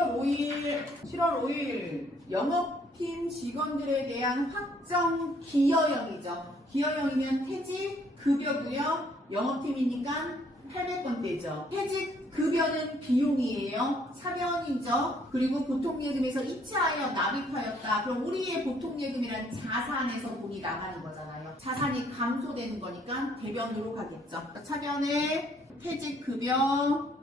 7월 5일 영업팀 직원들에 대한 확정 기여형이죠. 기여형이면 퇴직 급여고요. 영업팀이니까 800건대죠. 퇴직 급여는 비용이에요. 차변이죠. 그리고 보통예금에서 이체하여 납입하였다. 그럼 우리의 보통예금이란 자산에서 돈이 나가는 거잖아요. 자산이 감소되는 거니까 대변으로 가겠죠. 차변에 퇴직 급여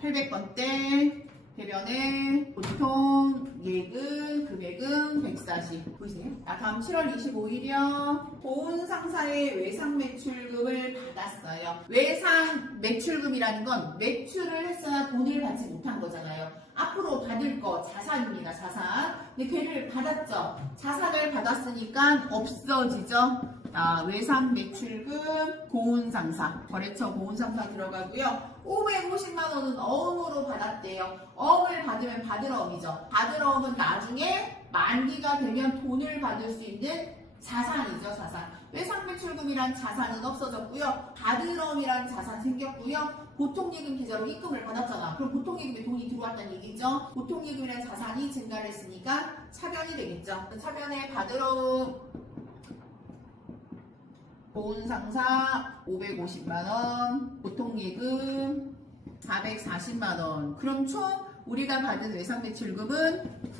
800건대, 대변에 보통 예금 금액은 140. 보이세요? 다음 7월 25일이요. 보훈 상사의 외상 매출금을 받았어요. 외상 매출금이라는 건 매출을 했어야 돈을 받지 못한 거잖아요. 앞으로 받을 거 자산입니다. 자산. 근데 걔를 받았죠. 자산을 받았으니까 없어지죠. 외상 매출금 보훈상사, 거래처 보훈상사 들어가고요. 550만 원은 어음으로 받았대요. 어음을 받으면 바드러움이죠. 바드러움은 나중에 만기가 되면 돈을 받을 수 있는 자산이죠. 자산. 외상 매출금이란 자산은 없어졌고요. 바드러움이란 자산 생겼고요. 보통예금 계좌로 입금을 받았잖아. 그럼 보통예금에 돈이 들어왔다는 얘기죠. 보통예금이란 자산이 증가를 했으니까 차변이 되겠죠. 차변에 바드러움 보훈상사 550만원, 보통예금 440만원. 그럼 총 우리가 받은 외상매출금은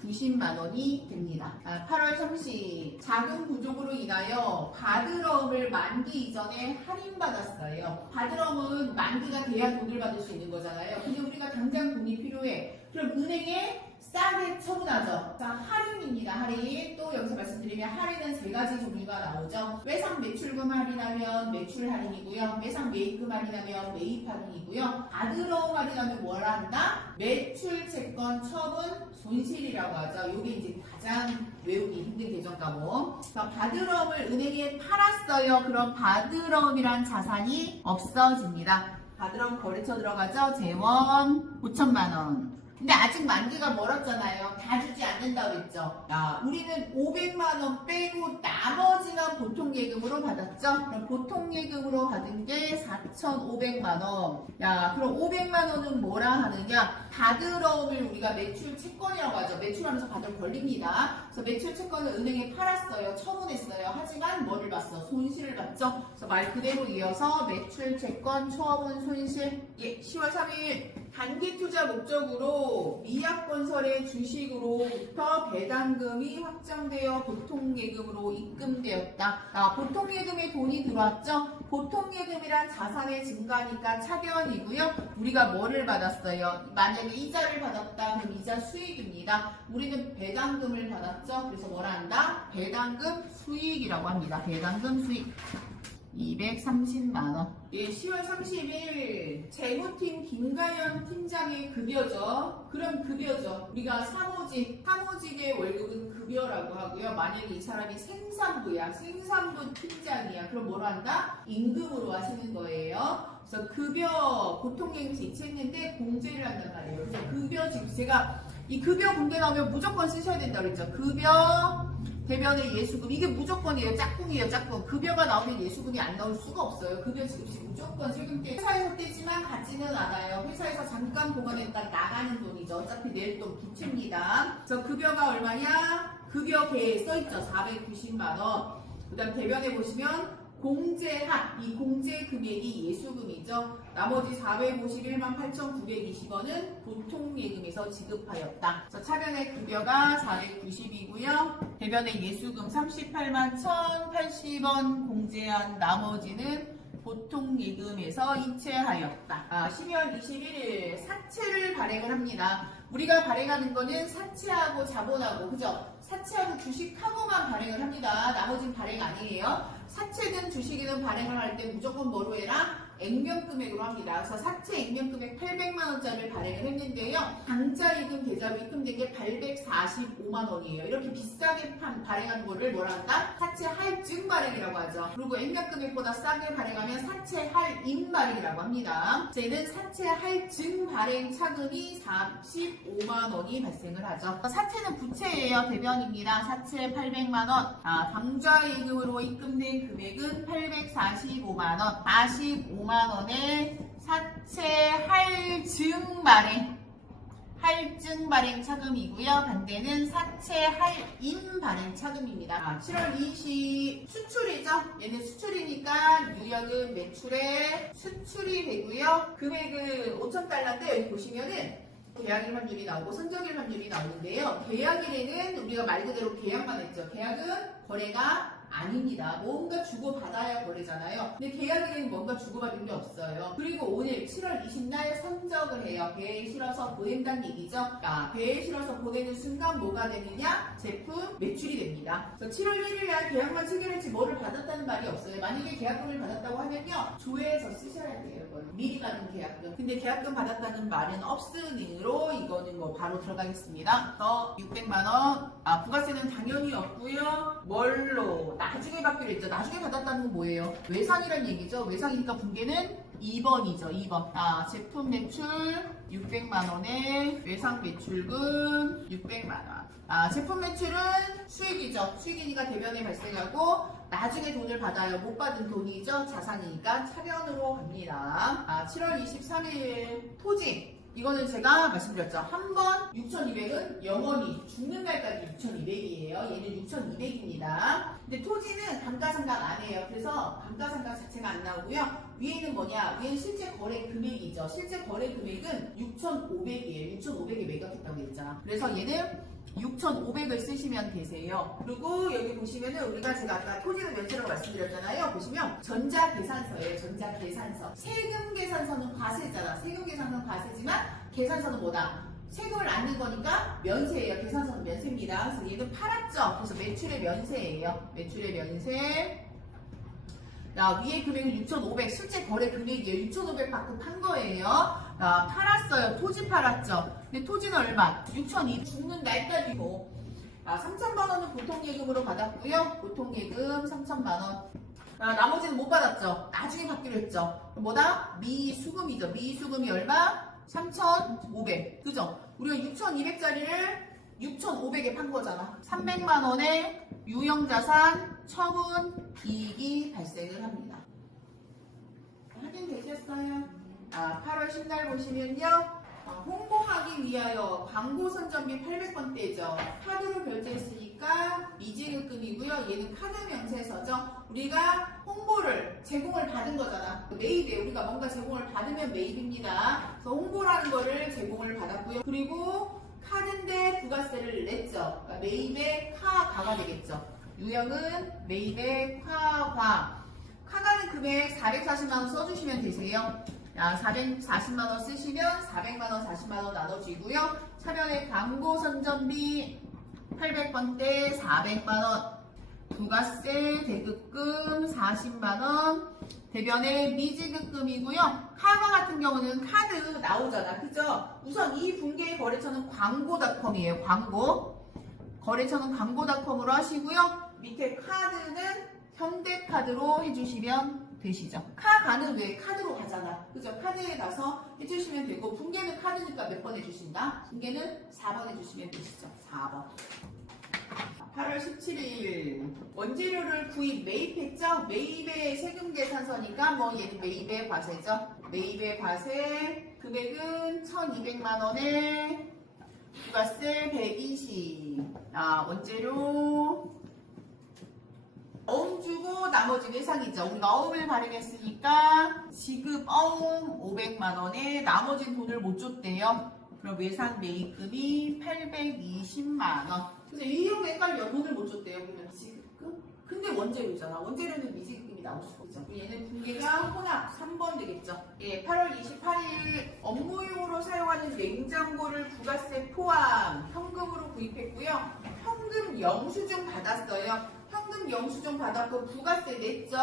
990만원이 됩니다. 8월 성시 자금 부족으로 인하여 바드러움을 만기 이전에 할인받았어요. 바드러움은 만기가 돼야 돈을 받을 수 있는 거잖아요. 근데 우리가 당장 돈이 필요해. 그럼 은행에 싸게 처분하죠. 자, 할인입니다. 할인. 또 여기서 말씀드리면 할인은 세 가지 종류가 나오죠. 외상 매출금 할인하면 매출 할인이고요. 외상 매입금 할인하면 매입 할인이고요. 바드러움 할인하면 뭘 한다? 매출 채권 처분 손실이라고 하죠. 이게 이제 가장 외우기 힘든 계정 과목. 자, 바드러움을 은행에 팔았어요. 그럼 바드러움이란 자산이 없어집니다. 바드러움 거래처 들어가죠. 재원 5천만원. 근데 아직 만기가 멀었잖아요. 다 주지 않는다고 했죠. 우리는 500만원 빼고 나머지만 보통예금으로 받았죠. 그럼 보통예금으로 받은 게 4,500만원. 그럼 500만원은 뭐라 하느냐? 바드러움을 우리가 매출 채권이라고 하죠. 매출하면서 바드러움 걸립니다. 그래서 매출 채권을 은행에 팔았어요. 처분했어요. 하지만 뭐를 봤어? 손실을 봤죠. 그래서 말 그대로 이어서 매출 채권 처분 손실. 10월 3일 단기 투자 목적으로 미약건설의 주식으로부터 배당금이 확정되어 보통예금으로 입금되었다. 보통예금에 돈이 들어왔죠? 보통예금이란 자산의 증가니까 차변이고요. 우리가 뭐를 받았어요? 만약에 이자를 받았다 그럼 이자 수익입니다. 우리는 배당금을 받았죠? 그래서 뭐라 한다? 배당금 수익이라고 합니다. 배당금 수익 230만원. 10월 30일 재무팀 김가연 팀장의 급여죠. 그럼 급여죠. 우리가 사무직의 월급은 급여라고 하고요. 만약에 이 사람이 생산부야. 생산부 팀장이야. 그럼 뭐로 한다? 임금으로 하시는 거예요. 그래서 급여 보통예금에서 이체했는데 공제를 한단 말이에요. 그래서 급여 지금 제가 이 급여 공제 나오면 무조건 쓰셔야 된다고 그랬죠. 급여 대변의 예수금 이게 무조건이에요. 짝꿍이에요. 짝꿍. 급여가 나오면 예수금이 안 나올 수가 없어요. 급여 지급시 무조건 세금 때 회사에서 떼지만 같지는 않아요. 회사에서 잠깐 보관했다 나가는 돈이죠. 어차피 내일 돈 부채입니다. 그래서 급여가 얼마냐? 급여계에 써있죠. 490만원. 그 다음 대변에 보시면 공제한 이 공제 금액이 예수금이죠. 나머지 451만 8,920원은 보통예금에서 지급하였다. 그래서 차변의 급여가 490이고요. 대변의 예수금 38만 1,080원 공제한 나머지는 보통예금에서 이체하였다. 12월 21일 사채를 발행을 합니다. 우리가 발행하는 거는 사채하고 자본하고 그죠? 사채하고 주식하고만 발행을 합니다. 나머지는 발행 아니에요. 사채든 주식이든 발행을 할 때 무조건 뭐로 해라? 액면금액으로 합니다. 그래서 사채 액면금액 800만원짜리를 발행을 했는데요. 당좌이금 계좌로 입금된 게 845만원이에요. 이렇게 비싸게 발행한 거를 뭐라 한다? 사채 할증 발행이라고 하죠. 그리고 액면금액보다 싸게 발행하면 사채 할인 발행이라고 합니다. 쟤는 사채 할증 발행 차금이 45만원이 발생을 하죠. 사채는 부채예요. 대변입니다. 사채 800만원. 당좌이금으로 입금된 금액은 845만원. 45만원의 사채 할증 할증 발행 차금이고요. 반대는 사채 할인 발행 차금입니다. 7월 20 수출이죠. 얘는 수출이니까 유형은 매출의 수출이 되고요. 금액은 5,000달러인데 여기 보시면은 계약일 환율이 나오고 선정일 환율이 나오는데요. 계약일에는 우리가 말 그대로 계약만 했죠. 계약은 거래가 아닙니다. 뭔가 주고받아야 거래잖아요. 근데 계약일에는 뭔가 주고받은 게 없어요. 그리고 오늘 7월 20날 선적을 해요. 배에 실어서 보낸다는 얘기죠. 배에 실어서 보내는 순간 뭐가 되느냐? 제품 매출이 됩니다. 그래서 7월 1일날 계약만 체결했지 뭐를 받았다는 말이 없어요. 만약에 계약금을 받았다고 하면요. 조회해서 쓰셔야 돼요. 이걸. 미리 받은 계약금. 근데 계약금 받았다는 말은 없으니로 이거는 뭐 바로 들어가겠습니다. 더 600만원. 부가세는 당연히 없고요. 뭘로? 나중에 받기로 했죠. 나중에 받았다는 건 뭐예요? 외상이란 얘기죠. 외상이니까 분계는 2번이죠. 2번. 제품 매출 600만원에 외상 매출금 600만원. 제품 매출은 수익이죠. 수익이니까 대변에 발생하고 나중에 돈을 받아요. 못 받은 돈이죠. 자산이니까 차변으로 갑니다. 7월 23일 토지. 이거는 제가 말씀드렸죠. 한 번 6,200은 영원히 죽는 날까지 6,200이에요. 얘는 6,200입니다. 근데 토지는 감가상각 안 해요. 그래서 감가상각 자체가 안 나오고요. 위에는 뭐냐? 위에는 실제 거래 금액이죠. 실제 거래 금액은 6,500이에요. 6,500에 매각했다고 했잖아. 그래서 얘는 6,500을 쓰시면 되세요. 그리고 여기 보시면은 제가 아까 토지는 면세라고 말씀드렸잖아요. 보시면 전자계산서예요. 전자계산서. 세금 계산서는 과세잖아. 세금 계산서는 과세지만 계산서는 뭐다? 세금을 안 낸 거니까 면세예요. 계산서는 면세입니다. 그래서 얘는 팔았죠. 그래서 매출의 면세예요. 매출의 면세. 위에 금액은 6,500 실제 거래 금액이에요. 6,500 받고 판 거예요. 팔았어요. 토지 팔았죠. 근데 토지는 얼마? 6,200 죽는 날까지 뭐. 3,000만 원은 보통예금으로 받았고요. 보통예금 3,000만 원. 나머지는 못 받았죠. 나중에 받기로 했죠. 뭐다? 미수금이죠. 미수금이 얼마? 3,500. 그죠? 우리가 6,200짜리를 6,500에 판 거잖아. 300만 원의 유형자산 처분 이익이 발생을 합니다. 확인되셨어요? 8월 10날 보시면요. 홍보하기 위하여 광고 선전비 800번대죠. 카드로 결제했으니까 미지급금이고요. 얘는 카드 명세서죠. 우리가 홍보를 제공을 받은 거잖아. 매입에 우리가 뭔가 제공을 받으면 매입입니다. 그래서 홍보라는 거를 제공을 받았고요. 그리고 카드인데 부가세를 냈죠. 그러니까 매입의 카가가 되겠죠. 유형은 매입의 카과. 카가는 금액 440만원 써주시면 되세요. 440만원 쓰시면 400만원, 40만원 나눠지고요. 차변의 광고 선전비 800번대 400만원, 부가세 대급금 40만원, 대변의 미지급금이고요. 카가 같은 경우는 카드 나오잖아. 그죠? 우선 이 분계의 거래처는 광고닷컴이에요. 광고. 거래처는 광고닷컴으로 하시고요. 밑에 카드는 현대카드로 해주시면 되시죠. 가는 왜? 카드로 가잖아. 그죠? 카드에 가서 해주시면 되고, 분계는 카드니까 몇 번 해주신다? 분계는 4번 해주시면 되시죠. 4번. 8월 17일 원재료를 구입 매입했죠? 매입의 세금 계산서니까 뭐 얘는 매입의 과세죠. 매입의 과세 금액은 1,200만원에 부가세 120. 원재료 어음 주고 나머지 외상이죠. 우리가 어음을 발행했으니까 지급 어음 500만원에 나머지는 돈을 못 줬대요. 그럼 외상 매입금이 820만원. 그래서 이형 헷갈려. 돈을 못 줬대요. 그러면 미지급금? 근데 원재료잖아. 원재료는 미지급금이 나올 수가 없죠. 얘는 분계가 혼합 3번 되겠죠. 8월 28일 업무용으로 사용하는 냉장고를 부가세 포함 현금으로 구입했고요. 현금 영수증 받았어요. 현금 영수증 받았고 부가세 냈죠.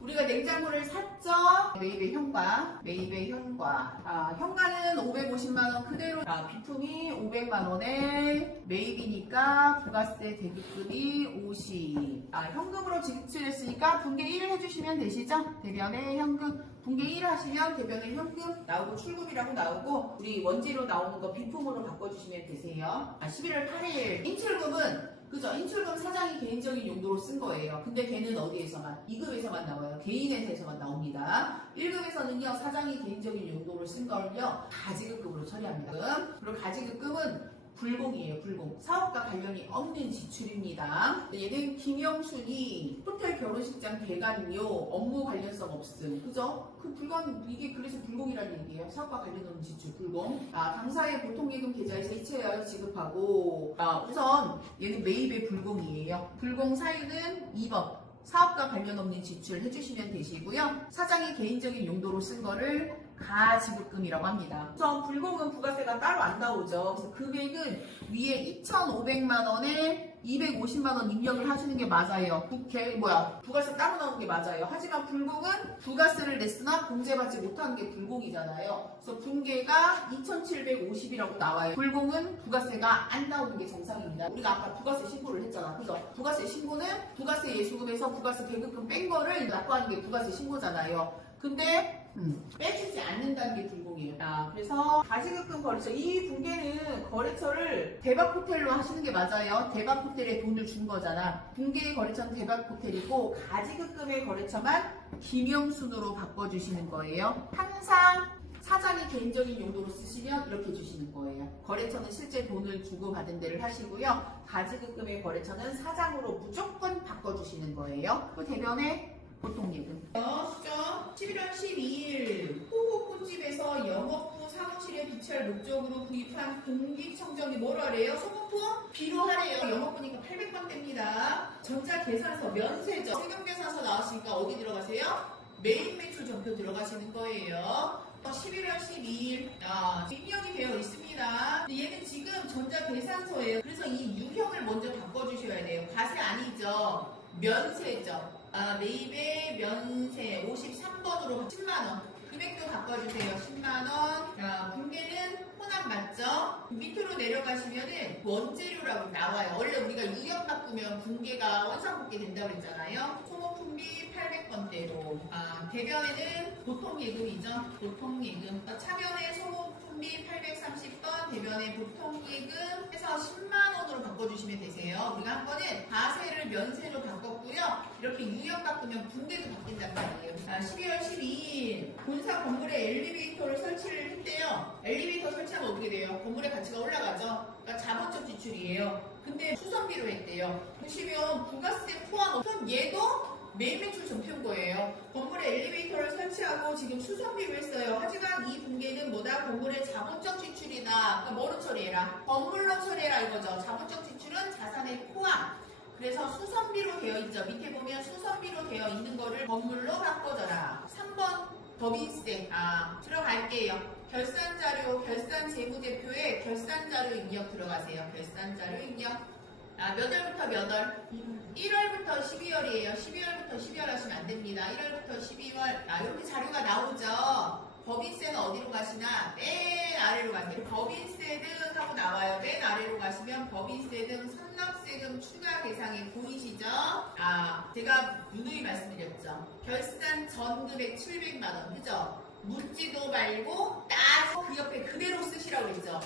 우리가 냉장고를 샀죠. 매입의 현과, 매입의 현과. 현가는 550만원 그대로. 비품이 500만원에 매입이니까 부가세 대급금이 50. 현금으로 지출했으니까 분계 1을 해주시면 되시죠. 대변의 현금 분계 1 하시면 대변에 현금 나오고 출금이라고 나오고 우리 원재료 나오는 거 비품으로 바꿔주시면 되세요. 11월 8일 인출금은 그죠? 인출금 사장이 개인적인 용도로 쓴 거예요. 근데 걔는 어디에서만? 2급에서만 나와요. 개인회사에서만 나옵니다. 1급에서는요, 사장이 개인적인 용도로 쓴 걸요, 가지급금으로 처리합니다. 그리고 가지급금은 불공이에요, 불공. 사업과 관련이 없는 지출입니다. 얘는 김영순이 호텔 결혼식장 대관료 업무 관련성 없음. 그죠? 그 불공, 이게 그래서 불공이라는 얘기예요. 사업과 관련 없는 지출, 불공. 당사의 보통예금 계좌에서 이체하여 지급하고, 우선 얘는 매입의 불공이에요. 불공 사유는 2번. 사업과 관련 없는 지출 해주시면 되시고요. 사장이 개인적인 용도로 쓴 거를 가지급금이라고 합니다. 우선 불공은 부가세가 따로 안 나오죠. 그래서 금액은 위에 2,500만 원에 250만 원 입력을 하시는 게 맞아요. 부가세 따로 나오는 게 맞아요. 하지만 불공은 부가세를 냈으나 공제받지 못하는 게 불공이잖아요. 그래서 분계가 2,750이라고 나와요. 불공은 부가세가 안 나오는 게 정상입니다. 우리가 아까 부가세 신고를 했잖아. 그죠? 부가세 신고는 부가세 예수금에서 부가세 계급금 뺀 거를 납부하는 게 부가세 신고잖아요. 근데 빼주지 않는다는 게 불공이에요. 그래서 가지급금 거래처, 이 분계는 거래처를 대박호텔로 하시는 게 맞아요. 대박호텔에 돈을 준 거잖아. 분계의 거래처는 대박호텔이고 가지급금의 거래처만 김영순으로 바꿔주시는 거예요. 항상 사장이 개인적인 용도로 쓰시면 이렇게 주시는 거예요. 거래처는 실제 돈을 주고 받은 데를 하시고요. 가지급금의 거래처는 사장으로 무조건 바꿔주시는 거예요. 또 대변에 보통예금. 수정 11월 12일 호호꽃집에서 영업부 사무실에 비치할 목적으로 구입한 공기청정기 뭐라 그래요? 소모품? 비로 하래요. 영업부니까 800번 뗍니다. 전자계산서 면세점 세금계산서 나왔으니까 어디 들어가세요? 메인 매출 전표 들어가시는 거예요. 11월 12일 입력이 되어 있습니다. 얘는 지금 전자계산서예요. 그래서 이 유형을 먼저 바꿔주셔야 돼요. 과세 아니죠. 면세죠. 매입의 면세 53번으로 10만원 금액도 바꿔주세요. 10만원. 분계는 혼합 맞죠? 밑으로 내려가시면은 원재료라고 나와요. 원래 우리가 유형 바꾸면 분계가 원상복귀 된다고 그랬잖아요. 소모품비 800번대로. 대변에는 보통예금이죠. 보통예금. 차변에 소모품비 830번, 대변에 보통예금 해서 10만원으로 바꿔주시면 되세요. 우리가 한 번은 과세를 면세로 바꿨고요. 이렇게 유형 바꾸면 분계도 바뀐단 말이에요. 12월 12일 본사 건물에 엘리베이터를 설치를 했대요. 엘리베이터 설치하면 어떻게 돼요? 건물의 가치가 올라가죠. 그러니까 자본적 지출이에요. 근데 수선비로 했대요. 보시면 부가세 포함, 그럼 얘도 매일 매출 전표인 거예요. 건물에 엘리베이터를 설치하고 지금 수선비로 했어요. 하지만 이 분계는 뭐다? 건물의 자본적 지출이다. 그러니까 뭐로 처리해라? 건물로 처리해라 이거죠. 자본적 지출은 자산의 포함. 그래서 수선비로 되어 있죠. 밑에 보면 수선비로 되어 있는 거를 건물로 바꿔줘라. 3번 법인세. 들어갈게요. 결산자료, 결산재무제표에 결산자료 입력 들어가세요. 결산자료 입력. 몇 월부터 몇 월? 1월부터 12월이에요. 12월부터 12월 하시면 안 됩니다. 1월부터 12월. 이렇게 자료가 나오죠. 법인세는 어디로 가시나? 맨 아래로 가세요. 법인세 등 하고 나와요. 맨 아래로 가시면 법인세 등 상납세금 추가 대상에 보이시죠? 제가 누누이 말씀드렸죠. 결산 전 금액 700만원. 그죠? 묻지도 말고 딱 그 옆에 그대로 쓰시라고 그랬죠.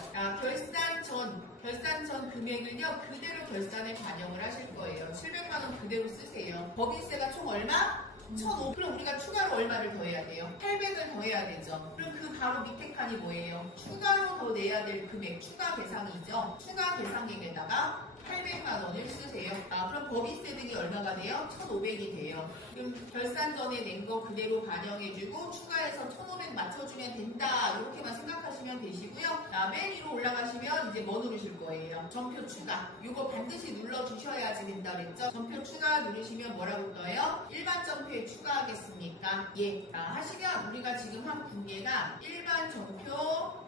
결산 전 금액을요 그대로 결산에 반영을 하실 거예요. 700만원 그대로 쓰세요. 법인세가 총 얼마? 1,500. 그럼 우리가 추가로 얼마를 더해야 돼요? 800을 더해야 되죠. 그럼 그 바로 밑에 칸이 뭐예요? 추가로 더 내야 될 금액, 추가 계상이죠. 추가 계상액에다가 800만원을 쓰세요. 그럼 법인세 등이 얼마가 돼요? 1,500이 돼요. 그럼 결산 전에 낸 거 그대로 반영해주고 추가해서 1,500 맞춰주면 된다. 이렇게만 생각하시면 되시고요. 맨 위로 올라가시면 이제 뭐 누르실 거예요? 전표 추가. 이거 반드시 눌러주셔야지 된다 그랬죠? 전표 추가 누르시면 뭐라고 떠요? 일반 전표에 추가하겠습니까? 예. 하시면 우리가 지금 한 분계가 일반 전표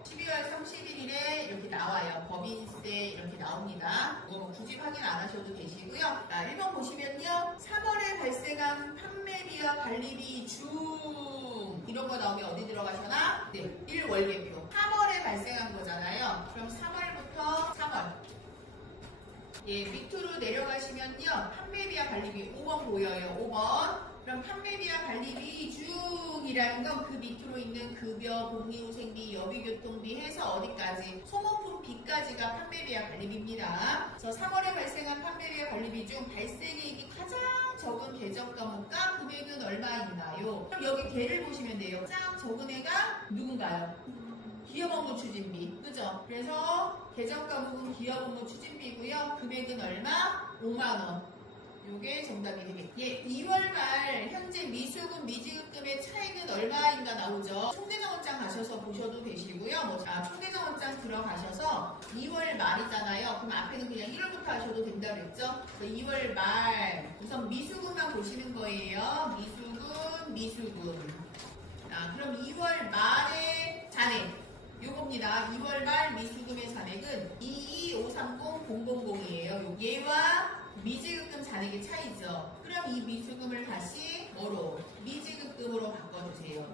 12월 31일에 이렇게 나와요. 법인세 이렇게 나옵니다. 이거 굳이 확인 안 하셔도 되시고요. 1번 보시면요. 3월에 발생한 판매비와 관리비 중 이런 거 나오면 어디 들어가셔나? 네, 1월계표. 3월에 발생한 거잖아요. 그럼 3월부터 3월. 예, 밑으로 내려가시면요. 판매비와 관리비 5번 보여요. 5번. 그럼 판매비와 관리비 중이라는 건 그 밑으로 있는 급여, 복리후생비, 여비교통비 해서 어디까지? 소모품비까지가 판매비와 관리비입니다. 그래서 3월에 발생한 판매비와 관리비 중 발생액이 가장 적은 계정 과목과 금액은 얼마인가요? 그럼 여기 개를 보시면 돼요. 가장 적은 애가 누군가요? 기업 업무 추진비, 그죠? 그래서 계정 과목은 기업 업무 추진비고요. 금액은 얼마? 5만 원. 요게 정답이 되겠죠. 예, 2월 말 현재 미수금, 미지급금의 차익은 얼마인가 나오죠. 총대정원장 가셔서 보셔도 되시고요. 총대정원장 들어가셔서 2월 말이잖아요. 그럼 앞에는 그냥 1월부터 하셔도 된다 그랬죠. 2월 말 우선 미수금만 보시는 거예요. 미수금. 그럼 2월 말의 잔액. 요겁니다. 2월 말 미수금의 잔액은 22530,000이에요. 얘와 미지급금 잔액의 차이죠. 그럼 이 미수금을 다시 뭐로? 미지급금으로 바꿔주세요.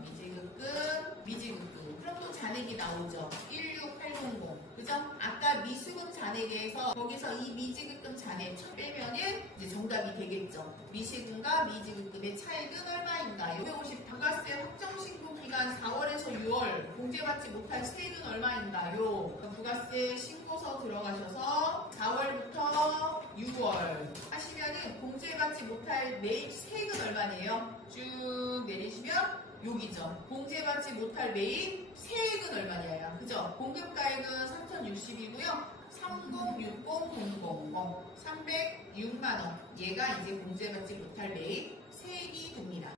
미지급금. 그럼 또 잔액이 나오죠. 16800. 그죠? 아까 미수금 잔액에서 거기서 이 미지급금 잔액 빼면은 이제 정답이 되겠죠. 미시금과 미지급금의 차액은 얼마인가요? 550 부가세 확정신고 기간 4월에서 6월 공제받지 못할 세액은 얼마인가요? 부가세 신고서 들어가셔서 4월부터 6월 하시면은 공제받지 못할 매입 세액은 얼마네요? 쭉 내리시면 여기죠. 공제받지 못할 매입 세액은 얼마냐요? 그죠? 공급가액은 3,060이고요. 306000 306만원. 얘가 이제 공제받지 못할 매입 세액이 됩니다.